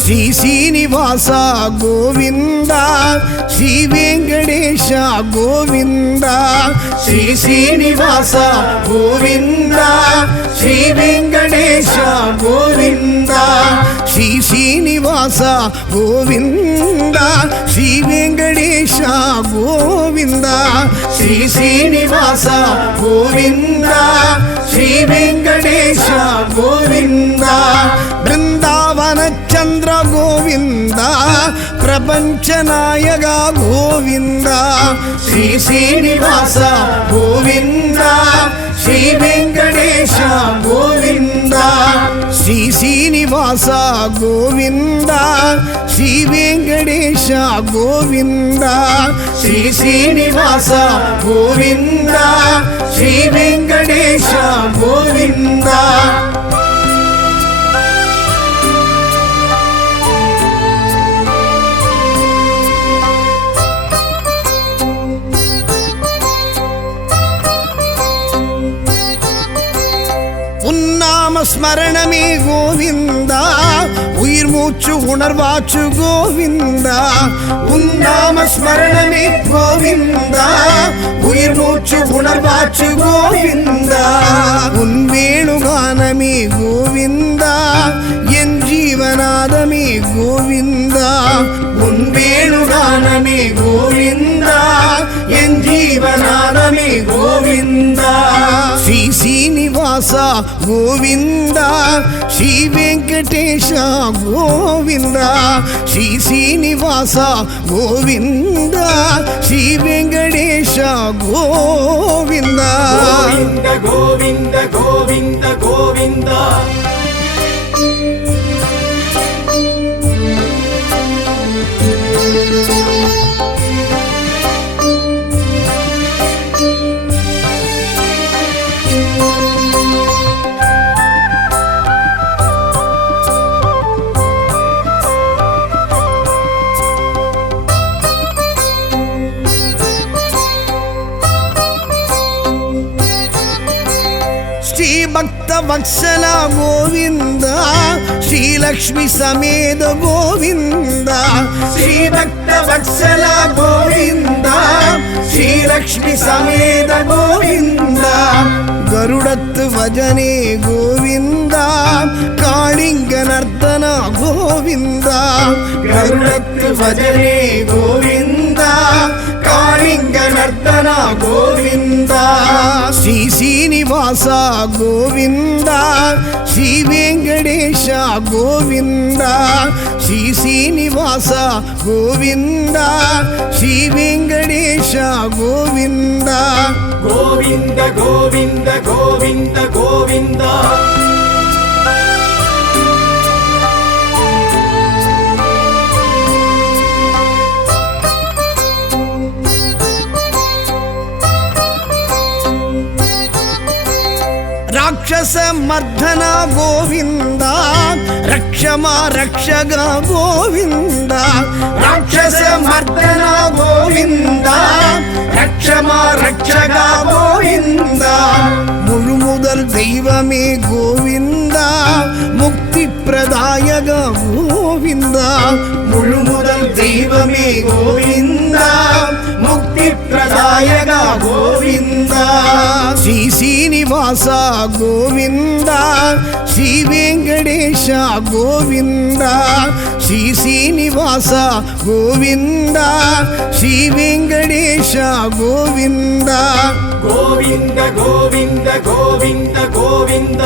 ಶ್ರೀ ಶ್ರೀನಿವಾಸ ಗೋವಿಂದ ಶ್ರೀ ವೆಂಕಟೇಶ ಗೋವಿಂದ ಶ್ರೀ ಶ್ರೀನಿವಾಸ ಗೋವಿಂದ ಶ್ರೀ ವೆಂಕಟೇಶ ಗೋವಿಂದ ಶ್ರೀ ಶ್ರೀನಿವಾಸ ಗೋವಿಂದ ಶ್ರೀ ವೆಂಕಟೇಶ ಗೋವಿಂದ ಶ್ರೀ ಶ್ರೀನಿವಾಸ ಗೋವಿಂದ ಶ್ರೀ ವೆಂಕಟೇಶ ಗೋವಿಂದ ಬೃಂದಾವನ ಚಂದ್ರ ಗೋವಿಂದ ಪ್ರಪಂಚ ನಾಯಕ ಗೋವಿಂದ ಶ್ರೀ ಶ್ರೀನಿವಾಸ ಗೋವಿಂದ ಶ್ರೀ ವೆಂಕಟೇಶ ಗೋವಿಂದ ಶ್ರೀ ಶ್ರೀನಿವಾಸ ಗೋವಿಂದ ಶ್ರೀ ವೆಂಕಟೇಶ ಗೋವಿಂದ ಶ್ರೀ ಶ್ರೀನಿವಾಸ ಗೋವಿಂದ ಶ್ರೀ ವೆಂಕಟೇಶ ಗೋವಿಂದ உன்னாம ஸ்மரணமே கோவிந்தா உயிர் மூச்சு உணர்வாச்சு கோவிந்தா உன்னாம ஸ்மரணமே கோவிந்தா உயிர் மூச்சு உணர்வாச்சு கோவிந்தா உன் வேணுகானமே கோவிந்தா என் ஜீவநாதமே கோவிந்தா உன் வேணுகானமே கோவிந்தா என் ஜீவநாதமே கோவிந்தா ஸ்ரீ ಶ್ರೀನಿವಾಸ ಗೋವಿಂದ ಶ್ರೀ ವೆಂಕಟೇಶ ಗೋವಿಂದ ಶ್ರೀ ಶ್ರೀನಿವಾಸ ಗೋವಿಂದ ಶ್ರೀ ವೆಂಕಟೇಶ ಗೋವಿಂದ ಗೋವಿಂದ ಗೋವಿಂದ ಗೋವಿಂದ ಭಕ್ತ ವತ್ಸಲ ಗೋವಿಂದ ಶ್ರೀಲಕ್ಷ್ಮಿ ಸಮೇತ ಗೋವಿಂದ ಶ್ರೀ ಭಕ್ತ ವತ್ಸಲ ಗೋವಿಂದ ಶ್ರೀಲಕ್ಷ್ಮಿ ಸಮೇತ ಗೋವಿಂದ ಗರುಡತ್ತು ಭಜನೆ ಗೋವಿಂದ ಕಾಳಿಂಗ ನರ್ತನ ಗೋವಿಂದ ಗರುಡತ್ತು ಭಜನೆ ಗೋವಿಂದ ಕಾಳಿಂಗ ನರ್ತನ ಗೋವಿಂದ ಶ್ರೀ ಶ್ರೀನಿವಾಸ ಗೋವಿಂದ ಶ್ರೀ ವೆಂಕಟೇಶ ಗೋವಿಂದ ಶ್ರೀ ಶ್ರೀನಿವಾಸ ಗೋವಿಂದ ಶ್ರೀ ವೆಂಕಟೇಶ ಗೋವಿಂದ ಗೋವಿಂದ ಗೋವಿಂದ ಗೋವಿಂದ ಗೋವಿಂದ ರಾಕ್ಷಸ ಮರ್ಧನ ಗೋವಿಂದ ರಕ್ಷಮ ರಕ್ಷಗ ಗೋವಿಂದ ರಾಕ್ಷಸ ಮರ್ಧನ ಗೋವಿಂದ ರಕ್ಷಮ ರಕ್ಷಗ ಗೋವಿಂದ முழு முதல் தெய்வமே கோவிந்தா முக்தி பிரதாயக கோவிந்தா முழு முதல் தெய்வமே கோவிந்தா முக்தி பிரதாயக கோவிந்தா ஸ்ரீ ಶ್ರೀನಿವಾಸ ಗೋವಿಂದ ಶ್ರೀ ವೆಂಕಟೇಶ ಗೋವಿಂದ ಶ್ರೀ ಶ್ರೀನಿವಾಸ ಗೋವಿಂದ ಶ್ರೀ ವೆಂಕಟೇಶ ಗೋವಿಂದ ಗೋವಿಂದ ಗೋವಿಂದ ಗೋವಿಂದ ಗೋವಿಂದ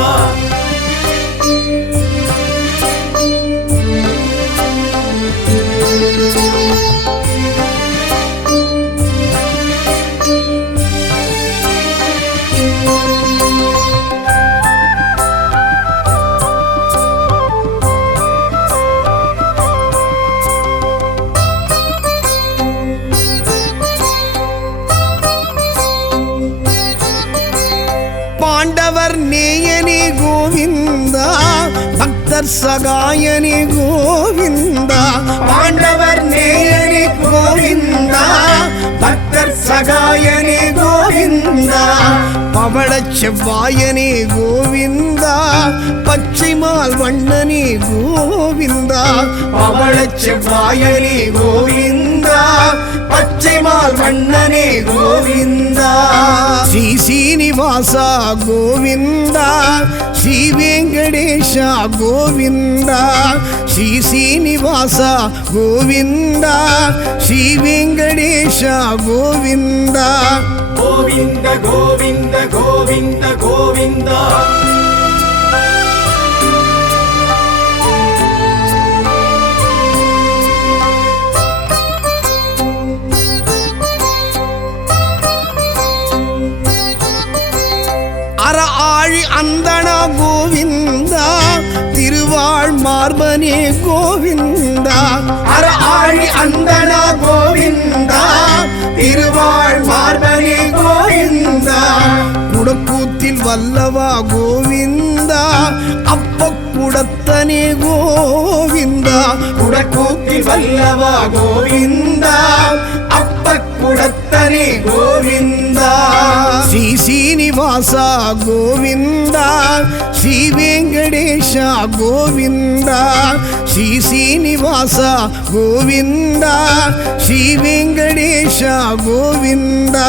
ಪಾಂಡವರ್ ನೇಯನೇ ಗೋವಿಂದ ಭಕ್ತ பக்தர் சகாயனி கோவிந்தா பாண்டவர் நேயனி கோவிந்தா பக்தர் சகாயனி கோவிந்தா பவளச் செவ்வாயனே கோவிந்தா பச்சைமால் வண்ணனே கோவிந்தா பவளச் செவ்வாயனே கோவிந்தா பச்சைமால் வண்ணனே கோவிந்தா ஸ்ரீ சீனிவாசா கோவிந்தா ஸ்ரீ வெங்கடேஷா கோவிந்தா ஸ்ரீ சீனிவாசா கோவிந்தா ஸ்ரீ வெங்கடேஷா கோவிந்தா கோவிந்த கோவிந்த கோவிந்த கோவிந்தா அற ஆழி அந்தனா கோவிந்தா திருவாழ் மார்பனே கோவிந்தா அற ஆழி அந்தனா கோவிந்தா திருவாழ் மார்பனே கோவிந்தா குடக்கூத்தில் வல்லவா கோவிந்தா அப்ப குடத்தனே கோவிந்தா குடக்கூத்தில் வல்லவா கோவிந்தா அப்ப குடத்தனே கோவிந்தா ஸ்ரீ சீனிவாசா கோவிந்தா ஸ்ரீ வெங்கடேஷா கோவிந்தா ஸ்ரீ சீனிவாசா கோவிந்தா ஸ்ரீ வெங்கடேஷா கோவிந்தா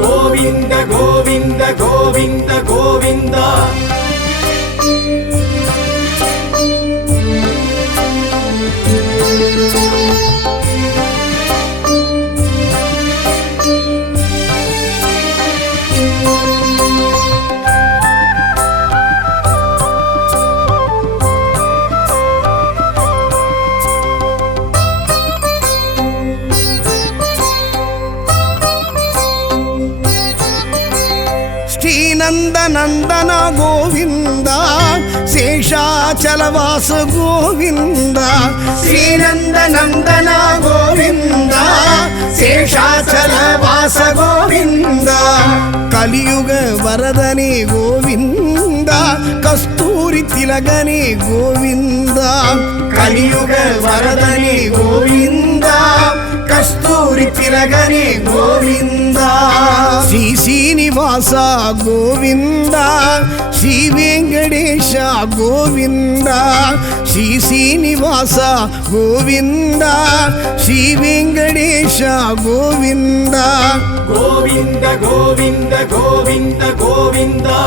கோவிந்த கோவிந்த கோவிந்த கோவிந்தா ஸ்ரீநந்த நந்தன கோவிந்தா சேஷாச்சலவாச கோவிந்தா ஸ்ரீநந்த நந்தன கோவிந்தா சேஷாச்சலவாச கோவிந்தா கலியுக வரதனே கோவிந்தா கஸ்தூரி திலகனே கோவிந்தா கலியுக வரதனே கோவிந்தா கஸ்தூரி திலகனே கோவிந்தா ஸ்ரீ சீனிவாசா கோவிந்தா ஸ்ரீ வெங்கடேஷா கோவிந்தா ஸ்ரீ சீனிவாசா கோவிந்தா ஸ்ரீ வெங்கடேஷா கோவிந்தா கோவிந்த கோவிந்த கோவிந்த கோவிந்தா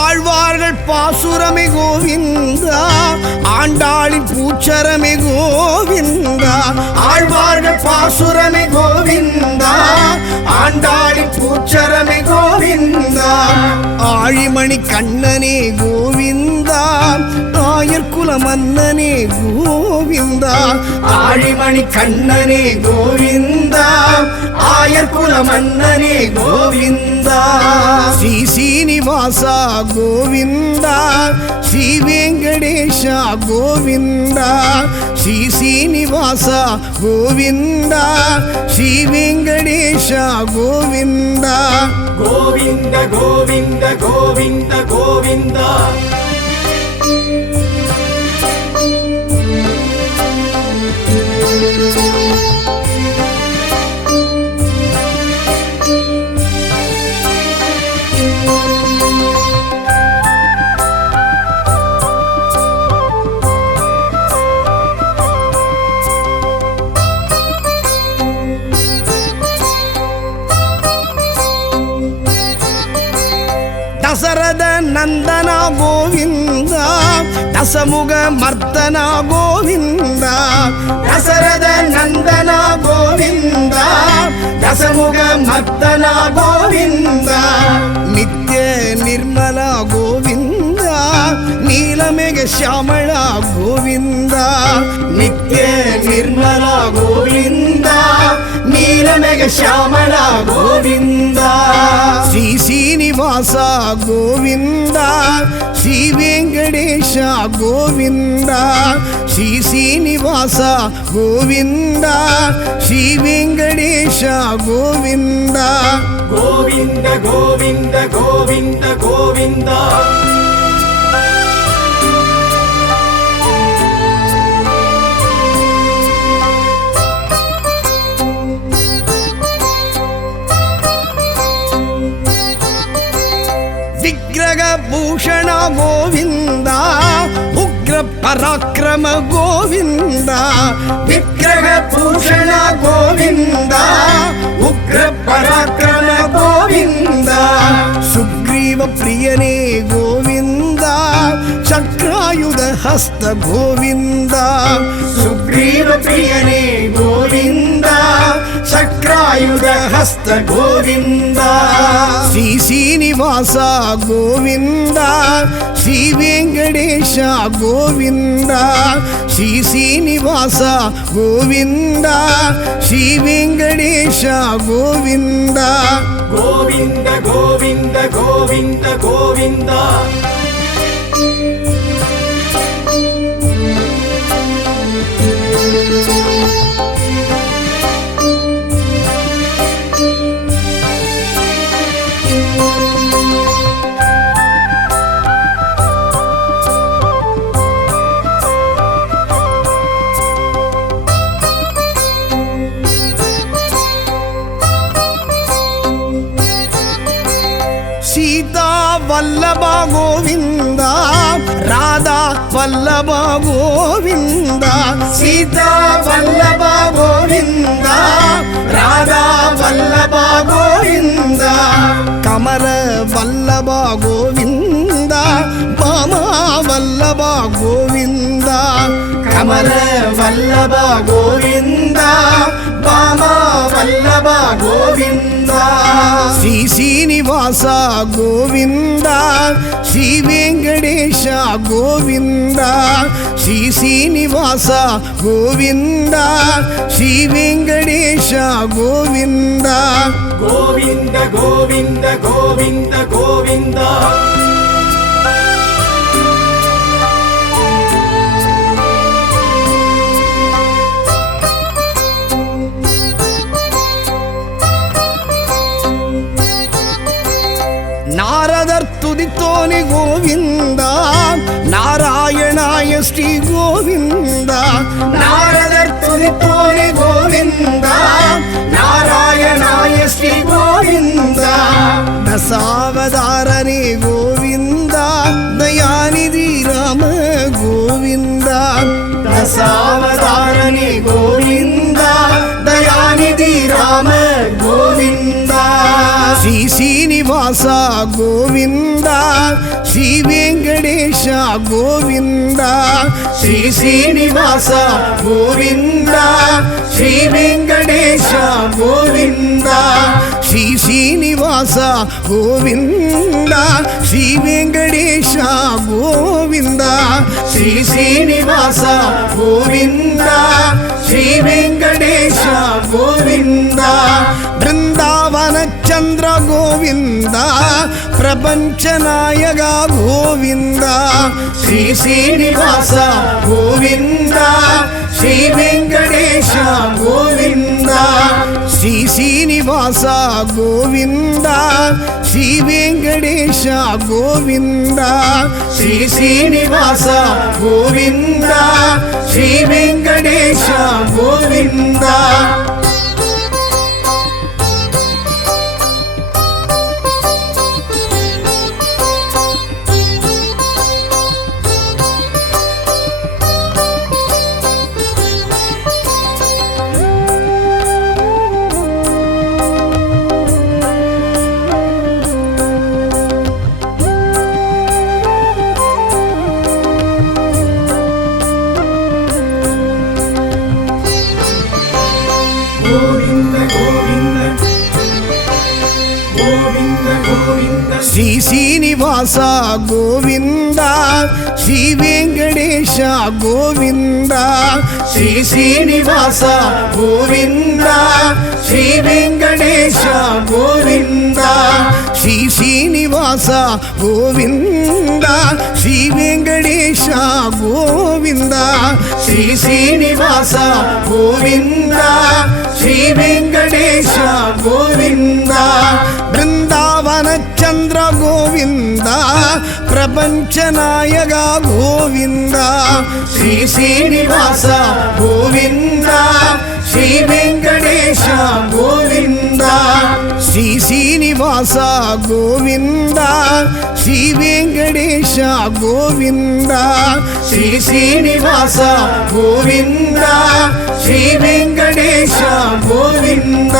ஆழ்வார்கள் பாசுரமே கோவிந்தா ஆண்டாளின் பூச்சரமே கோவிந்தா ஆழ்வார்கள் பாசுரமே கோவிந்தா ஆண்டாளின் பூச்சரமே கோவிந்தா ஆழிமணி கண்ணனே கோவிந்தா ஆயர்குல மன்னனே கோவிந்தா ஆழிமணி கண்ணனே கோவிந்தா ஆயர்குல மன்னனே கோவிந்தா ஸ்ரீ சீனிவாசா கோவிந்தா ஸ்ரீ வெங்கடேஷா கோவிந்தா ஸ்ரீ சீனிவாசா கோவிந்தா ஸ்ரீ வெங்கடேஷா கோவிந்தா கோவிந்த கோவிந்த கோவிந்த கோவிந்தா தசரத நந்தனா கோவிந்தா தசமுக மர்த்தனா கோவிந்தா தசரத நந்தனா கோவிந்தா தசமுக மர்த்தனா கோவிந்தா நித்ய நிர்மலா கோவிந்தா நீலமேக ಶ್ಯಾಮಳಾ ಗೋವಿಂದ ನಿತ್ಯ ನಿರ್ಮಲಾ ಗೋವಿಂದ ನೀಲಮೇಘ ಶ್ಯಾಮಳಾ ಗೋವಿಂದ ಶ್ರೀ ಶ್ರೀನಿವಾಸ ಗೋವಿಂದ ಶ್ರೀ ವೆಂಕಟ ವೆಂಕಟೇಶ ಗೋವಿಂದ ಶ್ರೀ ಶ್ರೀನಿವಾಸ ಗೋವಿಂದ ಶ್ರೀ ವೆಂಕಟೇಶ ಗೋವಿಂದ ಗೋವಿಂದ ಗೋವಿಂದ ಗೋವಿಂದ ಗೋವಿಂದ ವಿಗ್ರಹ ಭೂಷಣ ಗೋವಿಂದ ಉಗ್ರ ಪರಾಕ್ರಮ ಗೋವಿಂದ ವಿಗ್ರಹ ಭೂಷಣ ಗೋವಿಂದ ಉಗ್ರ ಪರಾಕ್ರಮ ಗೋವಿಂದ ಸುಗ್ರೀವ ಪ್ರಿಯನೇ ಗೋವಿಂದ ಚಕ್ರಾಯುಧ ಹಸ್ತ ಗೋವಿಂದ ಸುಗ್ರೀವ ಪ್ರಿಯನೇ ಗೋವಿಂದ ಚಕ್ರಾಯುಧ ಹಸ್ತ ಗೋವಿಂದ ಶ್ರೀ ಶ್ರೀನಿವಾಸ ಗೋವಿಂದ ಶ್ರೀ ವೆಂಕಟೇಶ ಗೋವಿಂದ ಶ್ರೀ ಶ್ರೀನಿವಾಸ ಗೋವಿಂದ ಶ್ರೀ ವೆಂಕಟೇಶ ಗೋವಿಂದ ಗೋವಿಂದ ಗೋವಿಂದ ಗೋವಿಂದ ಗೋವಿಂದ ಸೀತಾ ವಲ್ಲಭ ಗೋವಿಂದ ರಾಧಾ ವಲ್ಲಭ ಗೋವಿಂದ ಸೀತಾ ವಲ್ಲಭ ಗೋವಿಂದ ರಾಧಾ ವಲ್ಲಭ ಗೋವಿಂದ ಕಮಲ ವಲ್ಲಭ ಗೋವಿಂದ ಬಾಮ ವಲ್ಲಭ ಗೋವಿಂದ ಕಮಲ ವಲ್ಲಭ ಗೋವಿಂದ ಬಾಮ ವಲ್ಲಭ ಗೋವಿಂದ ಶ್ರೀ ಶ್ರೀನಿವಾಸ ಗೋವಿಂದ ಶ್ರೀ ವೆಂಕಟೇಶ ಗೋವಿಂದ ಶ್ರೀ ಶ್ರೀನಿವಾಸ ಗೋವಿಂದ ಶ್ರೀ ವೆಂಕಟೇಶ ಗೋವಿಂದ ಗೋವಿಂದ ಗೋವಿಂದ ಗೋವಿಂದ ಗೋವಿಂದ ನಾರದರ್ ತುದಿತೋನೆ ಗೋವಿಂದ ನಾರಾಯಣಾಯ ಶ್ರೀ ಗೋವಿಂದ ನಾರದರ್ ತುದಿತೋನೆ ಗೋವಿಂದ ನಾರಾಯಣಾಯ ಶ್ರೀ ಗೋವಿಂದ ದಶಾವತಾರನೇ ಗೋವಿಂದ ದಯಾನಿಧಿ ರಾಮ ಗೋವಿಂದ ದಶಾವತಾರನೇ ಗೋವಿಂದ ದಯಾನಿಧಿ ರಾಮ ಗೋವಿಂದ ಶ್ರೀ ಶ್ರೀನಿವಾಸ ಗೋವಿಂದ ಶ್ರೀ ವೆಂಕಟೇಶ ಗೋವಿಂದ ಶ್ರೀ ಶ್ರೀನಿವಾಸ ಗೋವಿಂದ ಶ್ರೀ ವೆಂಕಟೇಶ ಗೋವಿಂದ ಶ್ರೀ ಶ್ರೀನಿವಾಸ ಗೋವಿಂದ ಶ್ರೀ ವೆಂಕಟೇಶ ಗೋವಿಂದ ಶ್ರೀ ಶ್ರೀನಿವಾಸ ಗೋವಿಂದ ಶ್ರೀ ವೆಂಕಟೇಶ ಗೋವಿಂದ ಬೃಂದಾವನ ಚಂದ್ರ ಗೋವಿಂದ ಪ್ರಪಂಚ ನಾಯಕ ಗೋವಿಂದ ಶ್ರೀ ಶ್ರೀನಿವಾಸ ಗೋವಿಂದ ಶ್ರೀ ವೆಂಕಟೇಶ ಗೋವಿಂದ ಶ್ರೀ ಶ್ರೀನಿವಾಸ ಗೋವಿಂದ ಶ್ರೀ ವೆಂಕಟೇಶ ಗೋವಿಂದ ಶ್ರೀ ಶ್ರೀನಿವಾಸ ಗೋವಿಂದ ಶ್ರೀ ವೆಂಕಟೇಶ ಗೋವಿಂದ ಶ್ರೀ ಶ್ರೀನಿವಾಸ ಗೋವಿಂದ ಶ್ರೀ ವೆಂಕಟೇಶ ಗೋವಿಂದ ಶ್ರೀ ಶ್ರೀನಿವಾಸ ಗೋವಿಂದ ಶ್ರೀ ವೆಂಕಟೇಶ ಗೋವಿಂದ ಶ್ರೀ ಶ್ರೀನಿವಾಸ ಗೋವಿಂದ ಶ್ರೀ ವೆಂಕಟೇಶ ಶ್ರೀ ಶ್ರೀನಿವಾಸ ಗೋವಿಂದ ಶ್ರೀ ವೆಂಕಟೇಶ ಗೋವಿಂದ ಬೃಂದಾವನ ಚಂದ್ರ ಗೋವಿಂದ ಪ್ರಪಂಚ ನಾಯಕ ಗೋವಿಂದ ಶ್ರೀ ಶ್ರೀನಿವಾಸ ಗೋವಿಂದ ಶ್ರೀ ವೆಂಕಟೇಶ ಗೋವಿಂದ ಶ್ರೀ ಶ್ರೀನಿವಾಸ ಗೋವಿಂದ ಶ್ರೀ ವೆಂಕಟೇಶ ಗೋವಿಂದ ಶ್ರೀ ಶ್ರೀನಿವಾಸ ಗೋವಿಂದ ಶ್ರೀ ವೆಂಕಟೇಶ ಗೋವಿಂದ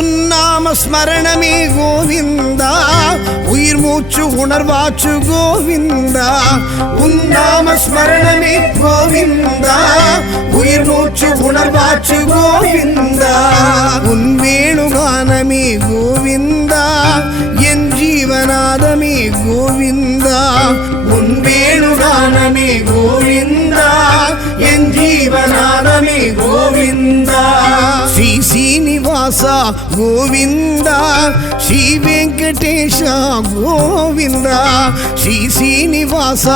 உன்னாம ஸ்மரணமே கோவிந்தா உயிர் மூச்சு உணர்வாச்சு கோவிந்தா உன்னாம ஸ்மரணமே கோவிந்தா உயிர் மூச்சு உணர்வாச்சு கோவிந்தா உன் வேணுகானமே கோவிந்தா என் ஜீவநாதமே கோவிந்தா உன் வேணுகானமே கோவிந்தா என் ஜீவநாதமே கோவிந்தா ஸ்ரீ ಶ್ರೀನಿವಾಸ ಗೋವಿಂದ ಶ್ರೀ ವೆಂಕಟೇಶ ಗೋವಿಂದ ಶ್ರೀ ಶ್ರೀನಿವಾಸ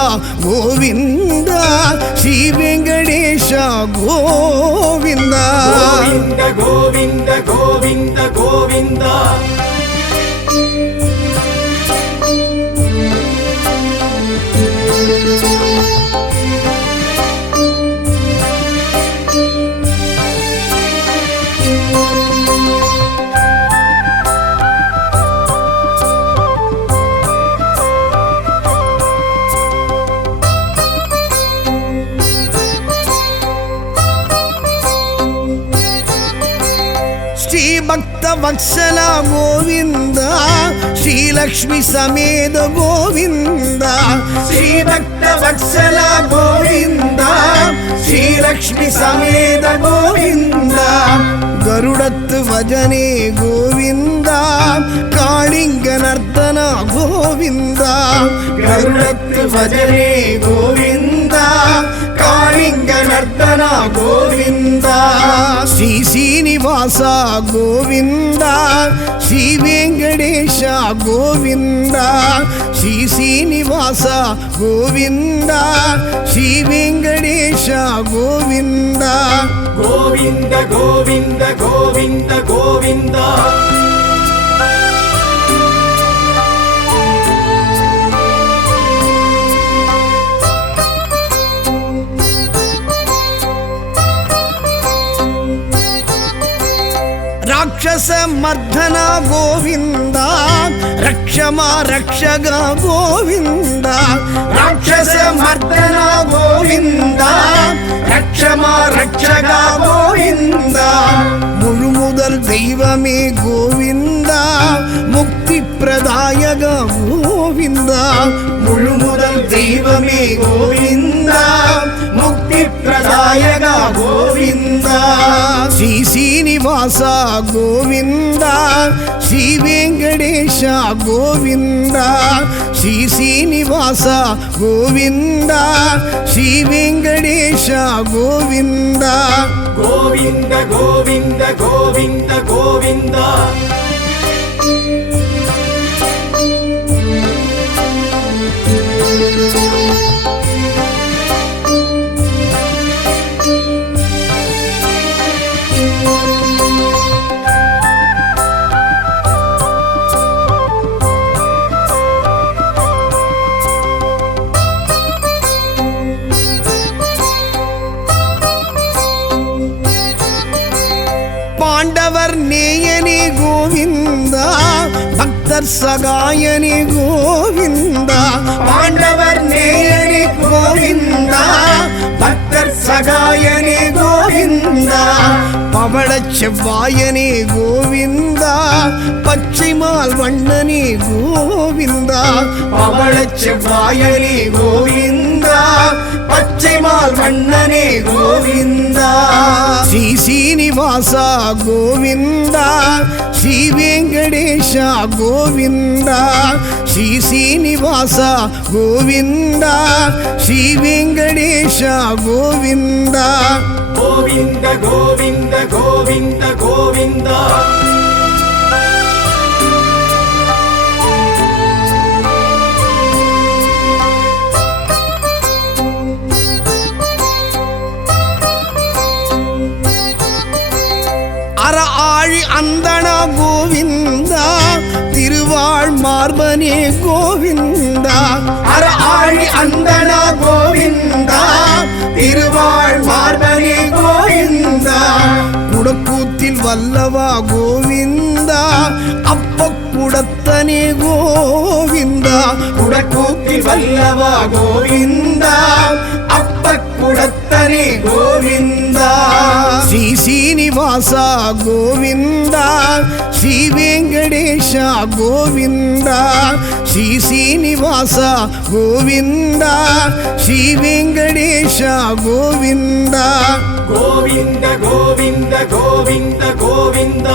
ಗೋವಿಂದ ಶ್ರೀ ವೆಂಕಟೇಶ ಗೋವಿಂದ ಗೋವಿಂದ ಗೋವಿಂದ ಗೋವಿಂದ ಗೋವಿಂದ ಭಕ್ತ ವತ್ಸಲ ಗೋವಿಂದ ಶ್ರೀಲಕ್ಷ್ಮಿ ಸಮೇತ ಗೋವಿಂದ ಶ್ರೀ ಭಕ್ತ ವತ್ಸಲ ಗೋವಿಂದ ಶ್ರೀಲಕ್ಷ್ಮಿ ಸಮೇತ ಗೋವಿಂದ ಗರುಡತ್ತು ಭಜನೆ ಗೋವಿಂದ ಕಾಳಿಂಗ ನರ್ತನ ಗೋವಿಂದ ಗರುಡತ್ತು ಭಜನೆ ಗೋವಿಂದ ಕಾಳಿಂಗ ನರ್ತನ ಗೋವಿಂದ ಶ್ರೀ ಶ್ರೀನಿವಾಸ ಗೋವಿಂದ ಶ್ರೀ ವೆಂಕಟೇಶ ಗೋವಿಂದ ಶ್ರೀ ಶ್ರೀನಿವಾಸ ಗೋವಿಂದ ಶ್ರೀ ವೆಂಕಟೇಶ ಗೋವಿಂದ ಗೋವಿಂದ ಗೋವಿಂದ ಗೋವಿಂದ ಗೋವಿಂದ ರಾಕ್ಷಸ ಮರ್ಧನ ಗೋವಿಂದ ರಕ್ಷಮ ರಕ್ಷಗ ಗೋವಿಂದ ರಾಕ್ಷಸ ಮರ್ಧನ ಗೋವಿಂದ ರಕ್ಷಮ ರಕ್ಷಗ ಗೋವಿಂದ முழுமுதல் தெய்வமே கோவிந்தா முக்தி பிரதாயக கோவிந்தா முழுமுதல் தெய்வமே கோவிந்தா முக்தி பிரதாயக கோவிந்தா ஸ்ரீ ಶ್ರೀನಿವಾಸ ಗೋವಿಂದ ಶ್ರೀ ವೆಂಕಟೇಶ ಗೋವಿಂದ ಶ್ರೀ ಶ್ರೀನಿವಾಸ ಗೋವಿಂದ ಶ್ರೀ ವೆಂಕಟೇಶ ಗೋವಿಂದ ಗೋವಿಂದ ಗೋವಿಂದ ಗೋವಿಂದ ಗೋವಿಂದ பாண்டவர் நேயனே கோவிந்தா பக்தர் சகாயனே கோவிந்தா பாண்டவர் நேயனே கோவிந்தா பக்தர் சகாயனே கோவிந்தா பவளச் செவ்வாயனே கோவிந்தா பச்சைமால் வண்ணனே கோவிந்தா பவளச் செவ்வாயனே கோவிந்தா பச்சைமால் வண்ணனே கோவிந்தா ஸ்ரீ ಶ್ರೀನಿವಾಸ ಗೋವಿಂದ ಶ್ರೀ ವೆಂಕಟೇಶ ಗೋವಿಂದ ಶ್ರೀ ಶ್ರೀನಿವಾಸ ಗೋವಿಂದ ಶ್ರೀ ವೆಂಕಟೇಶ ಗೋವಿಂದ ಗೋವಿಂದ ಗೋವಿಂದ ಗೋವಿಂದ ಗೋವಿಂದ அற ஆழி அந்தண கோவிந்தா திருவாழ் மார்பனே கோவிந்தா அற ஆழி அந்தண கோவிந்தா திருவாழ் மார்பனே கோவிந்தா குடக்கூத்தில் வல்லவா கோவிந்தா அப்ப குடத்தனே கோவிந்தா குடக்கூத்தில் வல்லவா கோவிந்தா அப்ப குடத்தனே கோவிந்தா ஸ்ரீ சீனிவாசா கோவிந்தா ஸ்ரீ வெங்கடேஷா கோவிந்தா ஸ்ரீ சீனிவாசா கோவிந்தா ஸ்ரீ வெங்கடேஷா கோவிந்தா ಗೋವಿಂದ ಗೋವಿಂದ ಗೋವಿಂದ ಗೋವಿಂದ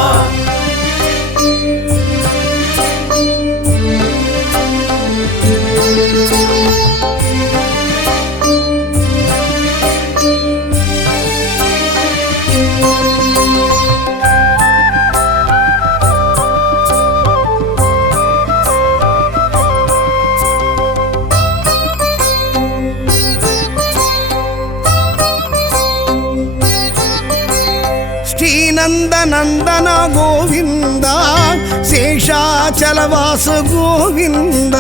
ಶ್ರೀನಂದ ನಂದನ ಗೋವಿಂದ ಶೇಷಾಚಲವಾಸ ಗೋವಿಂದ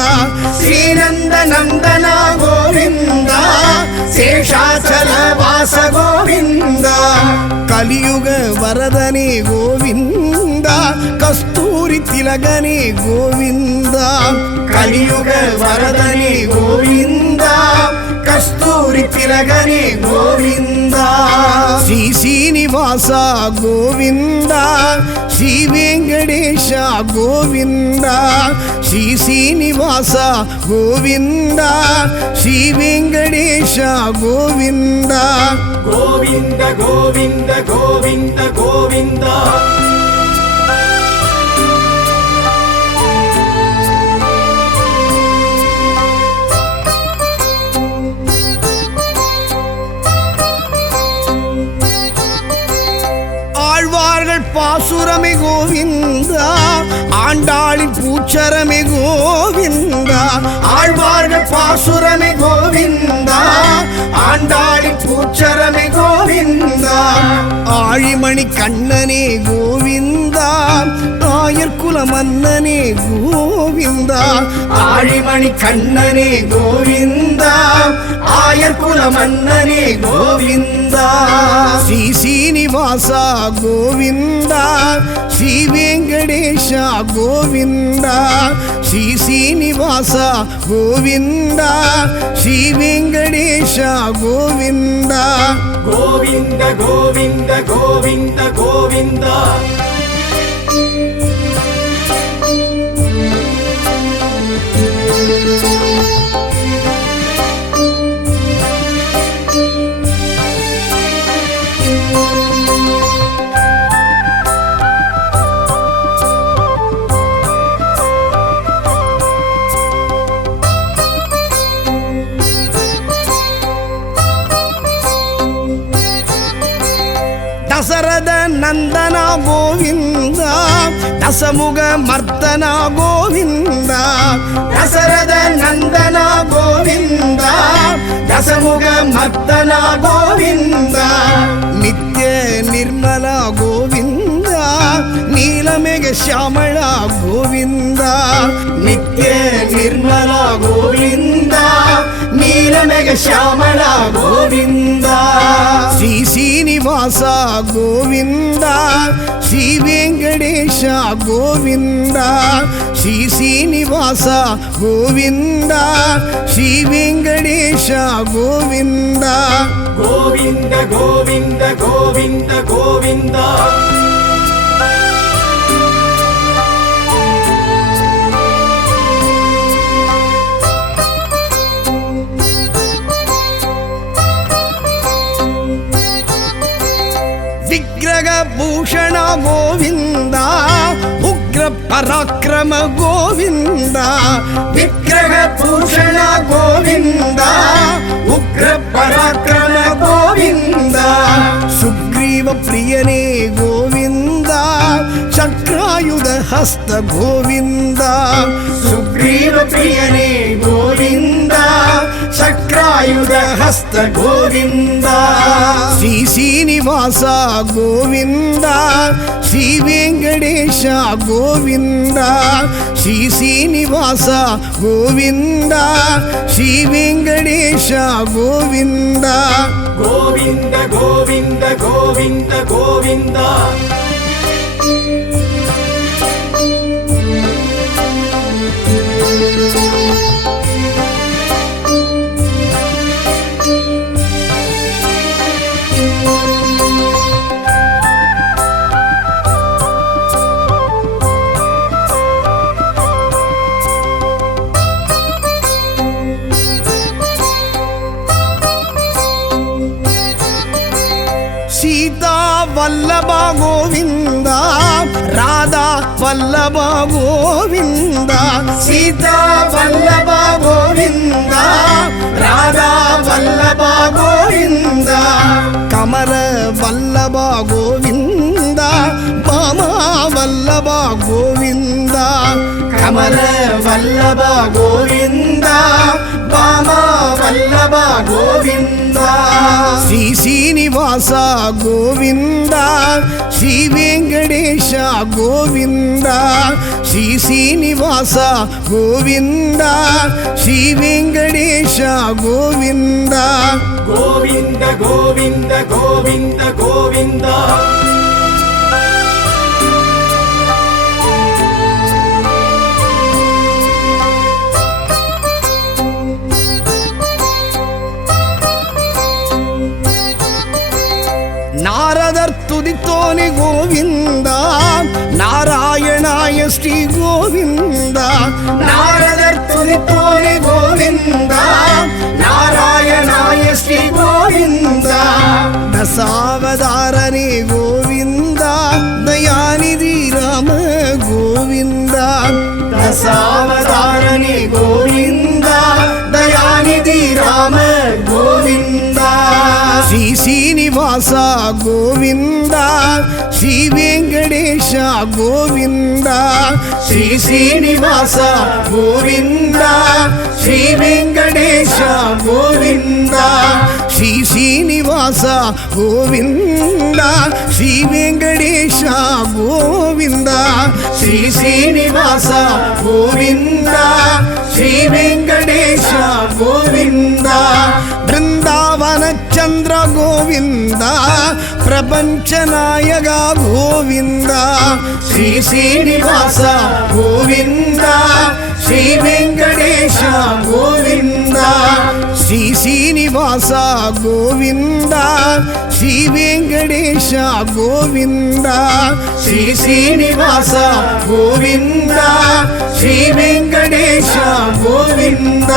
ಶ್ರೀನಂದ ನಂದನ ಗೋವಿಂದ ಶೇಷಾಚಲವಾಸ ಗೋವಿಂದ ಕಲಿಯುಗ ವರದನೆ ಗೋವಿಂದ ಕಸ್ತೂರಿ ತಿಲಗನೆ ಗೋವಿಂದ ಕಲಿಯುಗ ವರದನೆ ಗೋವಿಂದ ಕಸ್ತೂರಿ ತಿಲಗನೆ ಗೋವಿಂದ ಶ್ರೀ ಶ್ರೀನಿವಾಸ ಗೋವಿಂದ ಶ್ರೀ ವೆಂಕಟೇಶ ಗೋವಿಂದ ಶ್ರೀ ಶ್ರೀನಿವಾಸ ಗೋವಿಂದ ಶ್ರೀ ವೆಂಕಟೇಶ ಗೋವಿಂದ ಗೋವಿಂದ ಗೋವಿಂದ ಗೋವಿಂದ ಗೋವಿಂದ ஆழ்வார்கள் பாசுரமே கோவிந்தா ஆண்டாளின் பூச்சரமே கோவிந்தா ஆழ்வார்கள் பாசுரமே கோவிந்தா ஆண்டாளின் பூச்சரமே கோவிந்தா ஆழிமணி கண்ணனே கோவிந்தா ஆயர் குல மன்னனே கோவிந்தா ஆழிமணி கண்ணனே கோவிந்தா ஆயர் குல மன்னனே கோவிந்தா ஸ்ரீ சீனிவாசா கோவிந்தா ஸ்ரீ வெங்கடேஷா கோவிந்தா ஸ்ரீ சீனிவாசா கோவிந்தா ஸ்ரீ வெங்கடேஷா கோவிந்தா ಗೋವಿಂದ ಗೋವಿಂದ ಗೋವಿಂದ ಗೋವಿಂದ ದಶರಥ ನಂದನ ಗೋವಿಂದ ದಶಮುಖ ಮರ್ದನ ಗೋವಿಂದ ದಶರಥ ನಂದನ ಗೋವಿಂದ ದಶಮುಖ ಮರ್ದನ ಗೋವಿಂದ ನಿತ್ಯ ನಿರ್ಮಲ ಗೋವಿಂದ ನೀಲಮೇಘ ಶ್ಯಾಮಳ ಗೋವಿಂದ ನಿತ್ಯ ನಿರ್ಮಲ ಗೋವಿಂದ ನೀಲಮೇಘ ಶ್ಯಾಮಳ ಗೋವಿಂದ ಶ್ರೀ ಶ್ರೀನಿವಾಸ ಗೋವಿಂದ ಶ್ರೀ ವೆಂಕಟೇಶ ಗೋವಿಂದ ಶ್ರೀ ಶ್ರೀನಿವಾಸ ಗೋವಿಂದ ಶ್ರೀ ವೆಂಕಟೇಶ ಗೋವಿಂದ ಗೋವಿಂದ ಗೋವಿಂದ ಗೋವಿಂದ ಗೋವಿಂದ ವಿಗ್ರಹ ಭೂಷಣ ಗೋವಿಂದ ಉಗ್ರ ಪರಾಕ್ರಮ ಗೋವಿಂದ ವಿಗ್ರಹ ಭೂಷಣ ಗೋವಿಂದ ಉಗ್ರ ಪರಾಕ್ರಮ ಗೋವಿಂದ ಹಸ್ತ ಗೋವಿಂದ ಸುಗ್ರೀವ ಪ್ರಿಯನೇ ಗೋವಿಂದ ಚಕ್ರಾಯುಧ ಹಸ್ತ ಗೋವಿಂದ ಶ್ರೀ ಶ್ರೀನಿವಾಸ ಗೋವಿಂದ ಶ್ರೀ ವೆಂಕಟೇಶ ಗೋವಿಂದ ಶ್ರೀ ಶ್ರೀನಿವಾಸ ಗೋವಿಂದ ಶ್ರೀ ವೆಂಕಟೇಶ ಗೋವಿಂದ ಗೋವಿಂದ ಗೋವಿಂದ ಗೋವಿಂದ ಗೋವಿಂದ ಸೀತಾ ವಲ್ಲಭ ಗೋವಿಂದ ರಾಧಾ ವಲ್ಲಭ ಗೋವಿಂದ ಸೀತಾ ವಲ್ಲಭ ಗೋವಿಂದ ರಾಧಾ ವಲ್ಲಭ ಗೋವಿಂದ ಕಮಲ ವಲ್ಲಭ ಗೋವಿಂದ ಬಾಮ ವಲ್ಲಭ ಗೋವಿಂದ ಕಮಲ ವಲ್ಲಭ ಗೋವಿಂದ ವಾಮ ವಲ್ಲಭ ಗೋವಿಂದ ಶ್ರೀ ಶ್ರೀನಿವಾಸ ಗೋವಿಂದ ಶ್ರೀ ವೆಂಕಟೇಶ ಗೋವಿಂದ ಶ್ರೀ ಶ್ರೀನಿವಾಸ ಗೋವಿಂದ ಶ್ರೀ ವೆಂಕಟೇಶ ಗೋವಿಂದ ಗೋವಿಂದ ಗೋವಿಂದ ಗೋವಿಂದ ಗೋವಿಂದ ನಾರದರ್ ತುದಿತೋನೆ ಗೋವಿಂದ ನಾರಾಯಣಾಯ ಶ್ರೀ ಗೋವಿಂದ ನಾರದರ್ ತುದಿತೋನೆ ಗೋವಿಂದ ನಾರಾಯಣಾಯ ಶ್ರೀ ಗೋವಿಂದ ದಶಾವತಾರನೇ ಗೋವಿಂದ ದಯಾನಿಧಿ ರಾಮ ಗೋವಿಂದ ದಶಾವತಾರನೇ ಗೋವಿಂದ ದಯಾನಿಧಿ ರಾಮ ಗೋವಿಂದ ಶ್ರೀ ಶ್ರೀನಿವಾಸ ಗೋವಿಂದ ಶ್ರೀ ವೆಂಕಟೇಶ ಗೋವಿಂದ ಶ್ರೀ ಶ್ರೀನಿವಾಸ ಗೋವಿಂದ ಶ್ರೀ ವೆಂಕಟೇಶ ಗೋವಿಂದ ಶ್ರೀ ಶ್ರೀನಿವಾಸ ಗೋವಿಂದ ಶ್ರೀ ವೆಂಕಟೇಶ ಗೋವಿಂದ ಶ್ರೀ ಶ್ರೀನಿವಾಸ ಗೋವಿಂದ ಶ್ರೀ ವೆಂಕಟೇಶ ಗೋವಿಂದ ಬೃಂದಾವನ ಚಂದ್ರ ಗೋವಿಂದ ಪ್ರಪಂಚ ನಾಯಕ ಗೋವಿಂದ ಶ್ರೀ ಶ್ರೀನಿವಾಸ ಗೋವಿಂದ ಶ್ರೀ ವೆಂಕಟೇಶ ಗೋವಿಂದ ಶ್ರೀ ಶ್ರೀನಿವಾಸ ಗೋವಿಂದ ಶ್ರೀ ವೆಂಕಟೇಶ ಗೋವಿಂದ ಶ್ರೀ ಶ್ರೀನಿವಾಸ ಗೋವಿಂದ ಶ್ರೀ ವೆಂಕಟೇಶ ಗೋವಿಂದ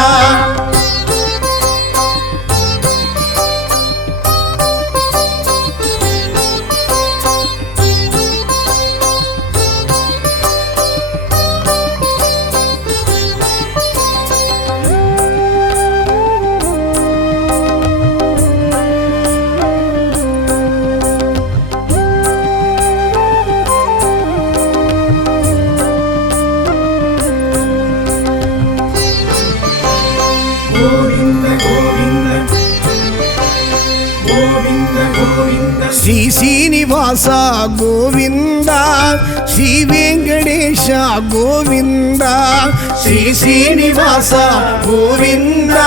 ಶ್ರೀ ಶ್ರೀನಿವಾಸ ಗೋವಿಂದ ಶ್ರೀ ವೆಂಕಟೇಶ ಗೋವಿಂದ ಶ್ರೀ ಶ್ರೀನಿವಾಸ ಗೋವಿಂದ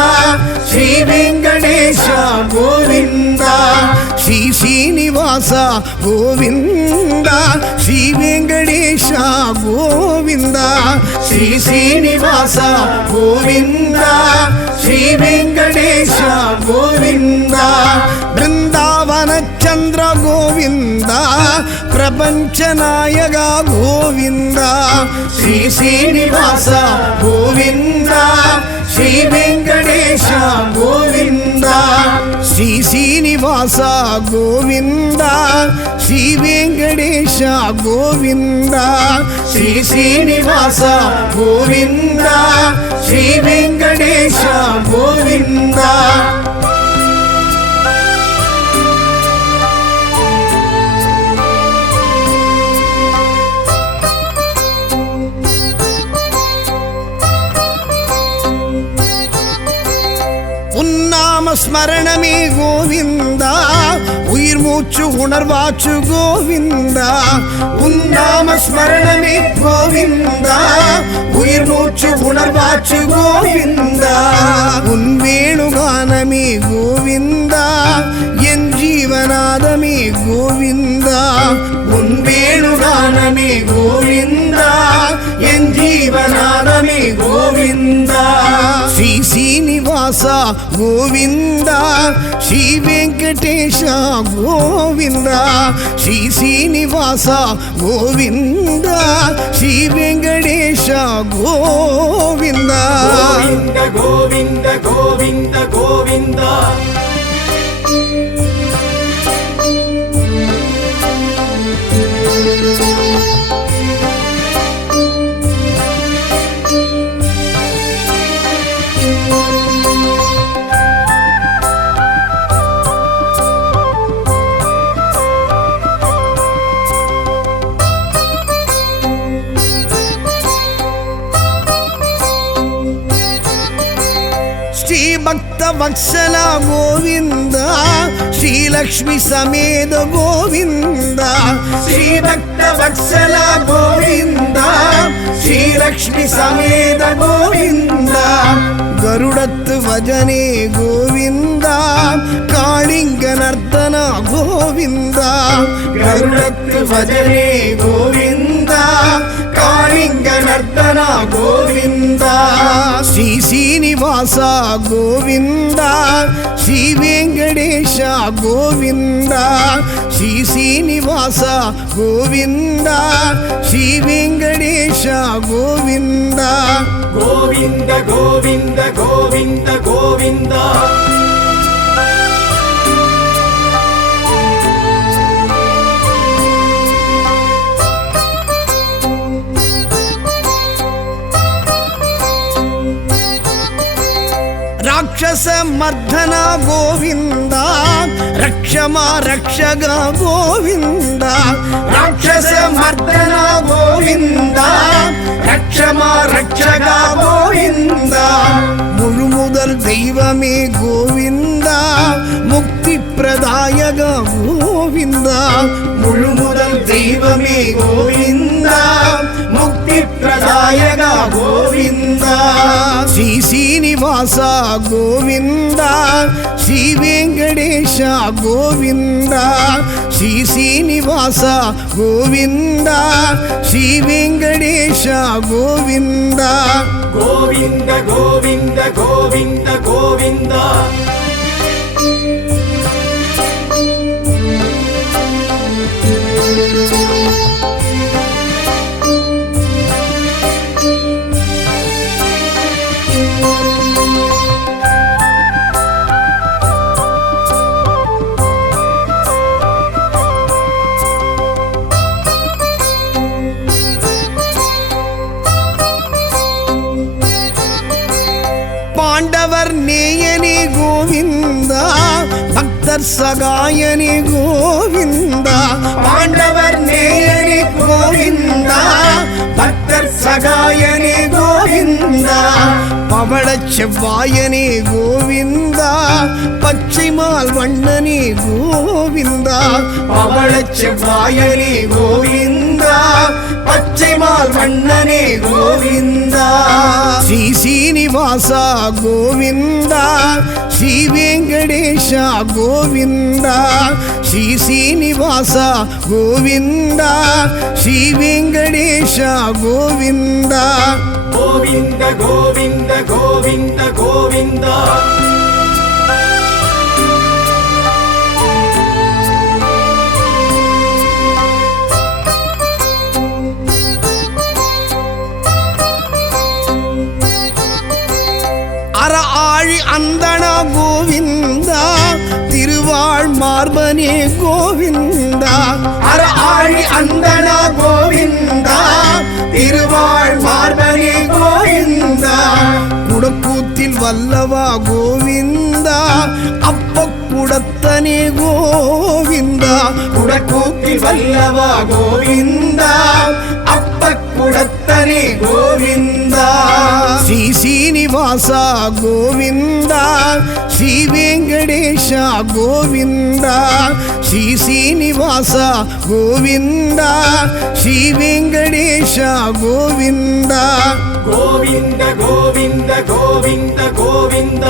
ಶ್ರೀ ವೆಂಕಟೇಶ ಗೋವಿಂದ ಶ್ರೀ ಶ್ರೀನಿವಾಸ ಗೋವಿಂದ ಶ್ರೀ ವೆಂಕಟೇಶ ಗೋವಿಂದ ಶ್ರೀ ಶ್ರೀನಿವಾಸ ಗೋವಿಂದ ಶ್ರೀ ವೆಂಕಟೇಶ ಗೋವಿಂದ ಬೃಂದಾವನ ಚಂದ್ರ ಗೋವಿಂದ ಪ್ರಪಂಚ ನಾಯಕ ಗೋವಿಂದ ಶ್ರೀ ಶ್ರೀನಿವಾಸ ಗೋವಿಂದ ಶ್ರೀ ವೆಂಕಟೇಶ ಗೋವಿಂದ ಶ್ರೀ ಶ್ರೀನಿವಾಸ ಗೋವಿಂದ ಶ್ರೀ ವೆಂಕಟೇಶ ಗೋವಿಂದ ಶ್ರೀ ಶ್ರೀನಿವಾಸ ಗೋವಿಂದ ಶ್ರೀ ವೆಂಕಟೇಶ ಗೋವಿಂದ ஸ்மரணமே கோவிந்தா உயிர் மூச்சு உணர்வாச்சு கோவிந்தா உன்னாம ஸ்மரணமே கோவிந்தா உயிர் மூச்சு உணர்வாச்சு கோவிந்தா உன் வேணுகானமே கோவிந்தா என் ஜீவநாதமே கோவிந்தா உன் வேணுகானமே கோவிந்தா என் ஜீவநாதமே கோவிந்தா ஸ்ரீ சீனிவாசா கோவிந்தா ஸ்ரீ வெங்கடேஷா கோவிந்தா ஸ்ரீ சீனிவாசா கோவிந்தா ஸ்ரீ வெங்கடேஷா கோவிந்தா கோவிந்த கோவிந்த கோவிந்த கோவிந்தா ஸ்ரீ பக்த வத்சலா கோவிந்தா ஸ்ரீ லக்ஷ்மி சமேத கோவிந்தா ஸ்ரீ பக்த வத்சலா கோவிந்தா ஸ்ரீ லக்ஷ்மி சமேத கோவிந்தா கருடத்து வஜனே கோவிந்தா காளிங்க நர்த்தனா கோவிந்தா கருடத்து வஜனே கோவிந்தா காளிங்க நர்த்தனா கோவிந்தா ஸ்ரீ சீனிவாசா கோவிந்தா ஸ்ரீ வெங்கடேஷா கோவிந்தா ஸ்ரீ சீனிவாசா கோவிந்தா ஸ்ரீ வெங்கடேஷா கோவிந்தா கோவிந்த கோவிந்த கோவிந்த கோவிந்தா ராட்சச மர்தனா கோவிந்தா ரக்ஷமா ரக்ஷகா கோவிந்தா ராட்சச மர்தனா கோவிந்தா ரக்ஷமா ரக்ஷகா கோவிந்தா முழுமுதல் தெய்வமே கோவிந்தா முக்தி பிரதாயக கோவிந்தா முழுமுதல் தெய்வமே கோவிந்தா முக்தி பிரதாயகா கோவிந்தா ஸ்ரீ சீனிவாசா கோவிந்தா ஸ்ரீ வெங்கடேஷா கோவிந்தா ஸ்ரீ சீனிவாசா கோவிந்தா ஸ்ரீ வெங்கடேஷா கோவிந்தா கோவிந்த கோவிந்த கோவிந்த கோவிந்தா பாண்டவர் நேயனே கோவிந்தா பக்தர் சகாயனே கோவிந்தா பாண்டவர் நேயனே கோவிந்தா பக்தர் சகாயனே கோவிந்தா பவளச் செவ்வாயனே கோவிந்தா பச்சைமால் வண்ணனே கோவிந்தா பவளச் செவ்வாயனே கோவிந்தா பச்சைமால் வண்ணனே கோவிந்தா ஸ்ரீ சீனிவாசா கோவிந்தா ஸ்ரீ வெங்கடேஷா கோவிந்தா ஸ்ரீ சீனிவாசா கோவிந்தா ஸ்ரீ வெங்கடேஷா கோவிந்தா கோவிந்த கோவிந்த கோவிந்த கோவிந்தா அற ஆழி அந்தனா கோவிந்தா திருவாழ் மார்பனே கோவிந்தா அற ஆழி அந்தனா கோவிந்தா திருவாழ் மார்பனே கோவிந்தா குடக்கூத்தில் வல்லவா கோவிந்தா அப்ப குடத்தனே கோவிந்தா குடக்கூத்தில் வல்லவா கோவிந்தா அப்ப குடத்தனே கோவிந்தா ஸ்ரீ சீனிவாசா ಶ್ರೀನಿವಾಸ ಗೋವಿಂದ ಶ್ರೀ ವೆಂಕಟೇಶ ಗೋವಿಂದ ಶ್ರೀ ಶ್ರೀನಿವಾಸ ಗೋವಿಂದ ಶ್ರೀ ವೆಂಕಟೇಶ ಗೋವಿಂದ ಗೋವಿಂದ ಗೋವಿಂದ ಗೋವಿಂದ ಗೋವಿಂದ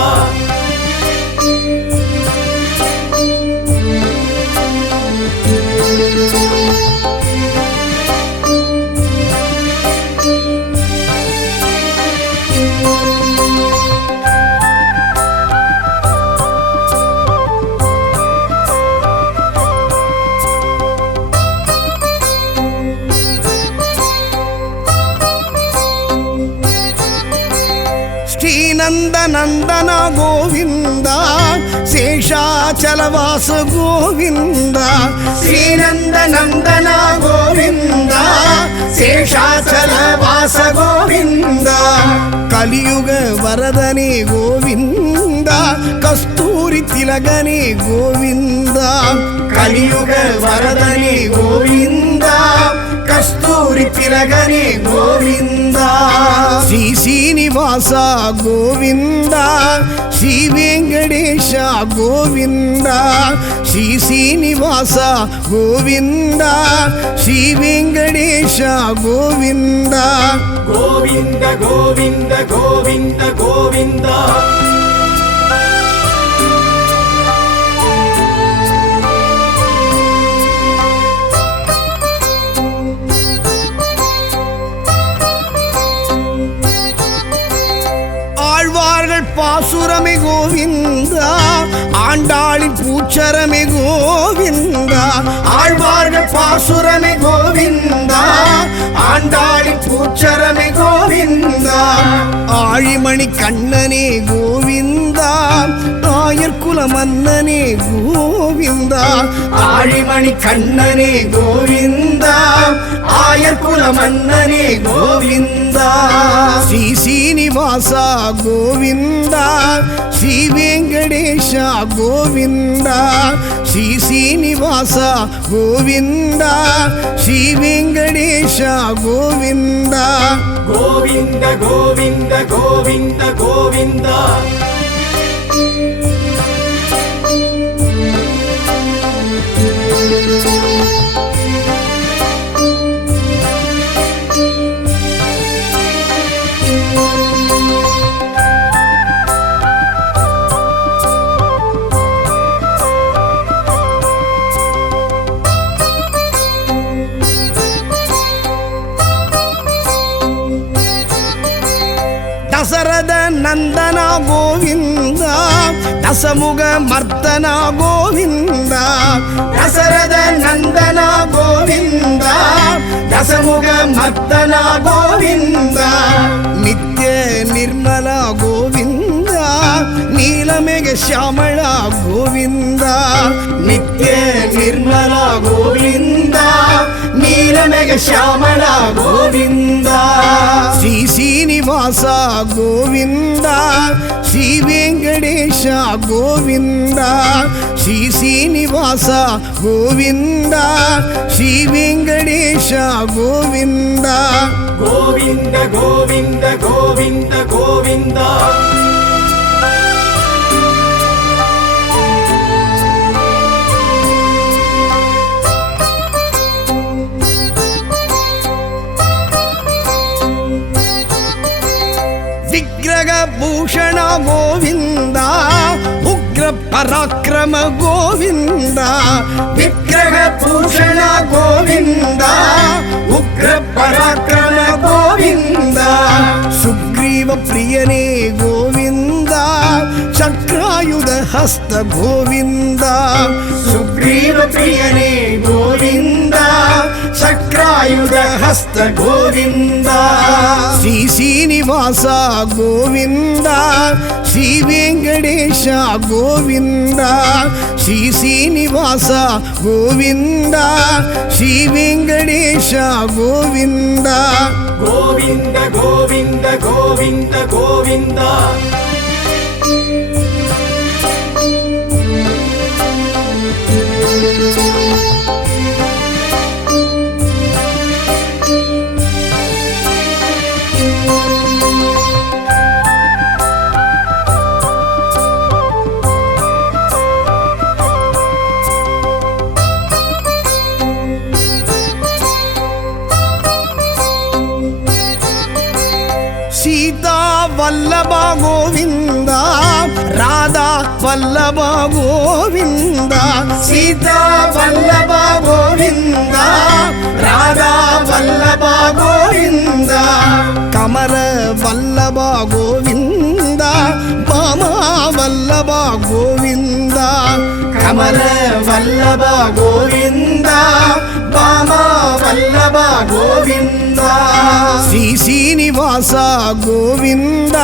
ಶ್ರೀನಂದನಂದನ ಗೋವಿಂದ ಶೇಷಾಚಲವಾಸ ಗೋವಿಂದ ಶ್ರೀನಂದನಂದನ ಗೋವಿಂದ ಶೇಷಾಚಲವಾಸ ಗೋವಿಂದ ಕಲಿಯುಗ ವರದನೆ ಗೋವಿಂದ ಕಸ್ತೂರಿ ತಿಲಗನೆ ಗೋವಿಂದ ಕಲಿಯುಗ ವರದನೆ ಗೋವಿಂದ ಕಸ್ತೂರಿ ತಿಲಗನೆ ಗೋವಿಂದ ಶ್ರೀ ಶ್ರೀನಿವಾಸ ಗೋವಿಂದ ಶ್ರೀ ವೆಂಕಟೇಶ ಗೋವಿಂದ ಶ್ರೀ ಶ್ರೀನಿವಾಸ ಗೋವಿಂದ ಶ್ರೀ ವೆಂಕಟೇಶ ಗೋವಿಂದ ಗೋವಿಂದ ಗೋವಿಂದ ಗೋವಿಂದ ಗೋವಿಂದ ஆழ்வார்கள் பாசுரமே கோவிந்தா ஆண்டாளின் பூச்சரமே கோவிந்தா ஆழ்வார்கள் பாசுரமே கோவிந்தா ஆண்டாளின் பூச்சரமே கோவிந்தா ஆழிமணி கண்ணனே கோவிந்தா ஆயர் குல மன்னனே கோவிந்தா ஆழிமணி கண்ணனே கோவிந்தா ஆயர் குல மன்னனே கோவிந்தா ಶ್ರೀ ಶ್ರೀನಿವಾಸ ಗೋವಿಂದ ಶ್ರೀ ವೆಂಕಟೇಶ ಗೋವಿಂದ ಶ್ರೀ ಶ್ರೀನಿವಾಸ ಗೋವಿಂದ ಶ್ರೀ ವೆಂಕಟೇಶ ಗೋವಿಂದ ಗೋವಿಂದ ಗೋವಿಂದ ಗೋವಿಂದ ಗೋವಿಂದ ದಸರದ ನಂದನ ಗೋವಿಂದ ದಸಮುಗ ಮರ್ದನ ಗೋವಿಂದ ದಸರದ ನಂದನ ಗೋವಿಂದ ದಸಮುಗ ಮರ್ದನ ಗೋವಿಂದ ನಿತ್ಯ ನಿರ್ಮಲ ಗೋವಿಂದ ನೀಲಮೆಗೆ ಶ್ಯಾಮಳ ಗೋವಿಂದ ನಿತ್ಯ ನಿರ್ಮಲ ಗೋವಿಂದ ನೀಲಮೆಗೆ ಶ್ಯಾಮಳ ಗೋವಿಂದ ಶ್ರೀ ಶ್ರೀನಿವಾಸ ಗೋವಿಂದ ಶ್ರೀ ವೆಂಕಟೇಶ ಗೋವಿಂದ ಶ್ರೀ ಶ್ರೀನಿವಾಸ ಗೋವಿಂದ ಶ್ರೀ ವೆಂಕಟೇಶ ಗೋವಿಂದ ಗೋವಿಂದ ಗೋವಿಂದ ಗೋವಿಂದ ಗೋವಿಂದ ವಿಗ್ರಹ ಭೂಷಣ ಗೋವಿಂದ ಉಗ್ರ ಪರಾಕ್ರಮ ಗೋವಿಂದ ವಿಗ್ರಹ ಭೂಷಣ ಗೋವಿಂದ ಉಗ್ರ ಪರಾಕ್ರಮ ಗೋವಿಂದ ಸುಗ್ರೀವ ಪ್ರಿಯನೇ ಗೋವಿಂದ ಚಕ್ರಾಯುಧ ಹಸ್ತ ಗೋವಿಂದ ಸುಗ್ರೀವ ಪ್ರಿಯನೇ ಗೋವಿಂದ ಚಕ್ರಾಯುಧ ಹಸ್ತ ಗೋವಿಂದ ಶ್ರೀ ಶ್ರೀನಿವಾಸ ಗೋವಿಂದ ಶ್ರೀ ವೆಂಕಟೇಶ ಗೋವಿಂದ ಶ್ರೀ ಶ್ರೀನಿವಾಸ ಗೋವಿಂದ ಶ್ರೀ ವೆಂಕಟೇಶ ಗೋವಿಂದ ಗೋವಿಂದ ಗೋವಿಂದ ಗೋವಿಂದ ಗೋವಿಂದ ವಲ್ಲಭ ಗೋವಿಂದ ಸೀತಾ ವಲ್ಲಭ ಗೋವಿಂದ ರಾಧಾ ವಲ್ಲಭ ಗೋವಿಂದ ಕಮಲ ವಲ್ಲಭ ಗೋವಿಂದ ಬಾಮ ವಲ್ಲಭ ಗೋವಿಂದ ಕಮಲ ವಲ್ಲಭ ಗೋವಿಂದ ಬಾಮ ವಲ್ಲಭ ಗೋವಿಂದ ಶ್ರೀ ಶ್ರೀನಿವಾಸ ಗೋವಿಂದ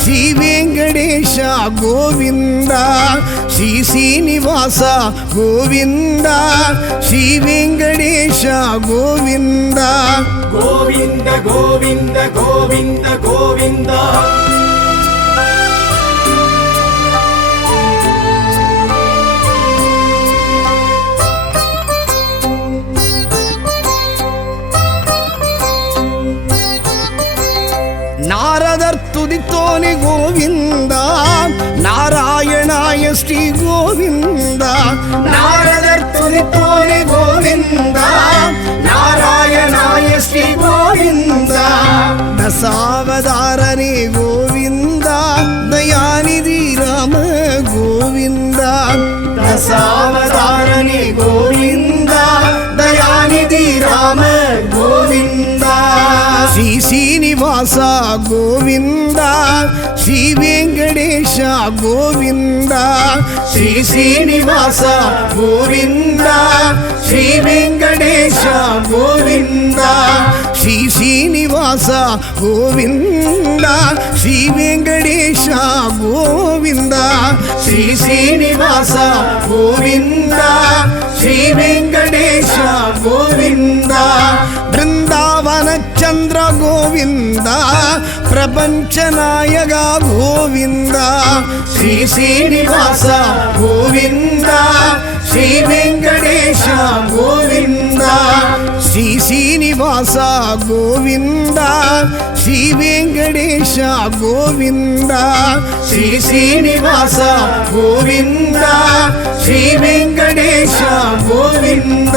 ಶ್ರೀ ವೆಂಕಟೇಶ ಗೋವಿಂದ ಶ್ರೀ ಶ್ರೀನಿವಾಸ ಗೋವಿಂದ ಶ್ರೀ ವೆಂಕಟೇಶ ಗೋವಿಂದ ಗೋವಿಂದ ಗೋವಿಂದ ಗೋವಿಂದ ಗೋವಿಂದ ನಾರದರ್ ತುದಿತೋನೆ ಗೋವಿಂದ ನಾರಾಯಣಾಯ ಶ್ರೀ ಗೋವಿಂದ ನಾರದರ್ ತುದಿತೋನೆ ಗೋವಿಂದ ನಾರಾಯಣಾಯ ಶ್ರೀ ಗೋವಿಂದ ದಶಾವತಾರನೇ ಗೋವಿಂದ ದಯಾನಿಧಿ ರಾಮ ಗೋವಿಂದ ದಶಾವತಾರನೇ ಗೋವಿಂದ ದಯಾನಿಧಿ ರಾಮ ಗೋವಿಂದ ಶ್ರೀ ಶ್ರೀನಿವಾಸ ಗೋವಿಂದ ಶ್ರೀ ವೆಂಕಟೇಶ ಗೋವಿಂದ ಶ್ರೀ ಶ್ರೀನಿವಾಸ ಗೋವಿಂದ ಶ್ರೀ ವೆಂಕಟೇಶ ಗೋವಿಂದ ಶ್ರೀ ಶ್ರೀನಿವಾಸ ಗೋವಿಂದ ಶ್ರೀ ವೆಂಕಟೇಶ ಗೋವಿಂದ ಶ್ರೀ ಶ್ರೀನಿವಾಸ ಗೋವಿಂದ ಶ್ರೀ ವೆಂಕಟೇಶ ಗೋವಿಂದ ಬೃಂದಾವನ ಚಂದ್ರ ಗೋವಿಂದ ಪ್ರಪಂಚ ನಾಯಕ ಗೋವಿಂದ ಶ್ರೀ ಶ್ರೀನಿವಾಸ ಗೋವಿಂದ ಶ್ರೀ ವೆಂಕಟೇಶ ಗೋವಿಂದ ಶ್ರೀ ಶ್ರೀನಿವಾಸ ಗೋವಿಂದ ಶ್ರೀ ವೆಂಕಟೇಶ ಗೋವಿಂದ ಶ್ರೀ ಶ್ರೀನಿವಾಸ ಗೋವಿಂದ ಶ್ರೀ ವೆಂಕಟೇಶ ಗೋವಿಂದ